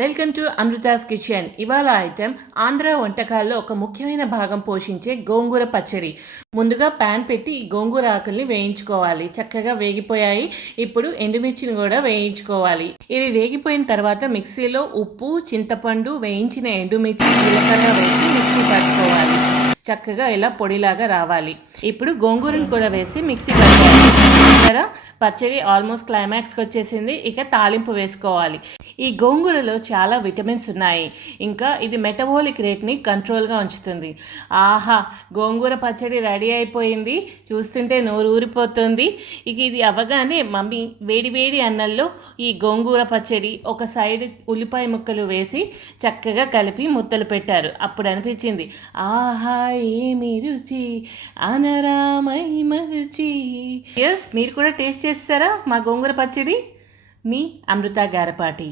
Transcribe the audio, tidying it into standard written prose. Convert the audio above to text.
Welcome to Amrutha's kitchen. ఇవాళ item Andhra వంటకాల్లో ఒక ముఖ్యమైన భాగం పోషించే గోంగూర పచ్చడి. ముందుగా ప్యాన్ పెట్టి ఈ గోంగూర ఆకుల్ని వేయించుకోవాలి. చక్కగా వేగిపోయాయి. ఇప్పుడు ఎండుమిర్చిని కూడా వేయించుకోవాలి. ఇవి వేగిపోయిన తర్వాత మిక్సీలో ఉప్పు, చింతపండు, వేయించిన ఎండుమిర్చి, జీలకర్ర వేసి మిక్సీ పట్టుకోవాలి. చక్కగా ఇలా పొడిలాగా రావాలి. ఇప్పుడు గోంగూరను కూడా వేసి మిక్సీ పట్టుకోవాలి. పచ్చడి ఆల్మోస్ట్ క్లైమాక్స్కి వచ్చేసింది. ఇక తాలింపు వేసుకోవాలి. ఈ గోంగూరలో చాలా విటమిన్స్ ఉన్నాయి. ఇంకా ఇది మెటబాలిక్ రేట్ని కంట్రోల్గా ఉంచుతుంది. ఆహా, గోంగూర పచ్చడి రెడీ అయిపోయింది. చూస్తుంటే నోరు ఊరిపోతుంది. ఇక ఇది అవ్వగానే మమ్మీ వేడి వేడి అన్నంలో ఈ గోంగూర పచ్చడి ఒక సైడ్ ఉల్లిపాయ ముక్కలు వేసి చక్కగా కలిపి ముద్దలు పెట్టారు. అప్పుడు అనిపించింది, ఆహా ఏమి రుచి అనరామై మరుచి. ఎస్, మీరు కూడా టేస్ట్ చేస్తారా మా గోంగూర పచ్చడి? మీ అమృత గారపాటి.